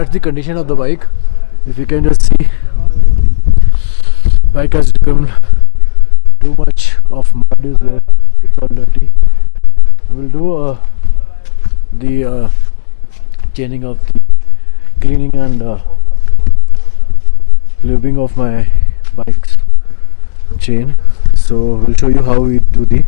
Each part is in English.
that's the condition of the bike. If you can just see, bike has become too much of mud is there. It's all dirty. We'll do the chaining of the cleaning and lubing of my bike's chain. So we'll show you how we do the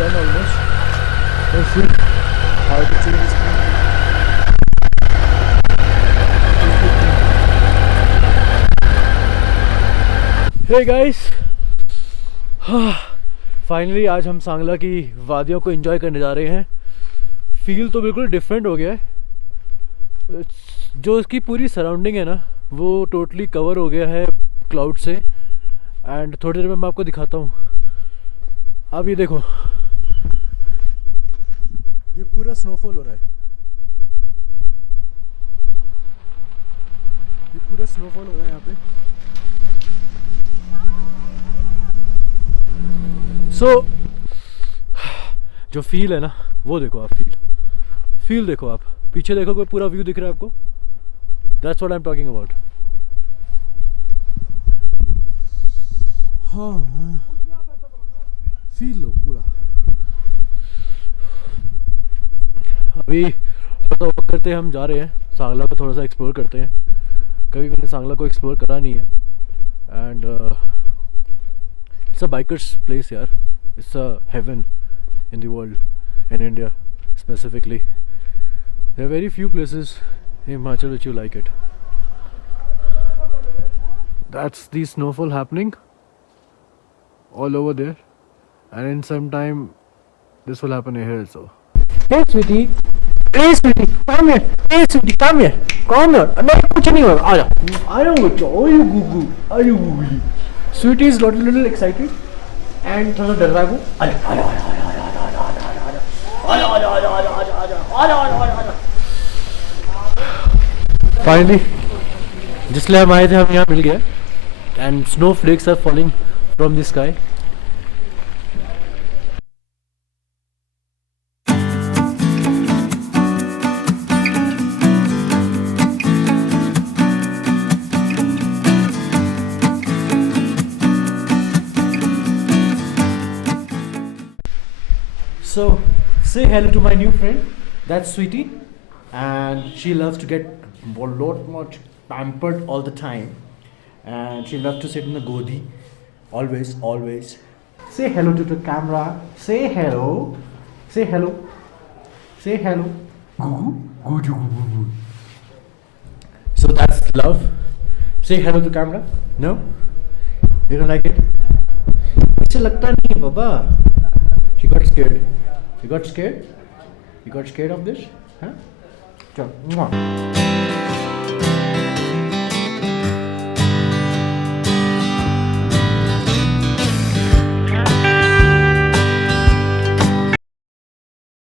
done almost. Let's see how the change is going. Hey guys, finally आज हम सांगला की वादियों को enjoy करने जा रहे हैं. Feel तो बिल्कुल डिफरेंट हो गया है. जो इसकी पूरी सराउंडिंग है ना वो टोटली कवर हो गया है क्लाउड से. एंड थोड़ी देर में मैं आपको दिखाता हूँ. अब ये देखो, ये पूरा स्नोफॉल हो रहा है. ये पूरा स्नोफॉल हो रहा है यहाँ पे. सो जो फील है ना वो देखो आप. फील देखो आप. पीछे देखो, कोई पूरा व्यू दिख रहा है आपको. That's what I am talking about. हाँ, फील लो पूरा. अभी थोड़ा सा वॉक करते हैं, हम जा रहे हैं सांगला को थोड़ा सा एक्सप्लोर करते हैं. कभी मैंने सांगला को एक्सप्लोर करा नहीं है. And it's a bikers place यार. It's a heaven in the world, in India specifically. There are very few places in Himachal which you like it. That's the snowfall happening all over there, and in some time this will happen here also. Hey sweetie, come here. Hey sweetie, come here. No, कुछ नहीं होगा. आजा बच्चा. Oh you goo. Are you googly? Sweetie is little excited and थोड़ा डर रहा है वो. आजा. फाइनली जिसलिए हम आए थे हम यहाँ मिल गए. And snowflakes are falling from the sky. So say hello to my new friend. That's Sweetie, and she loves to get a lot much pampered all the time, and she loves to sit in the godi always. Say hello to the camera. Say hello. Goo. So that's love. Say hello to camera. No, you don't like it? इसे लगता नहीं है बाबा. She got scared. You got scared of this? Huh? Chal.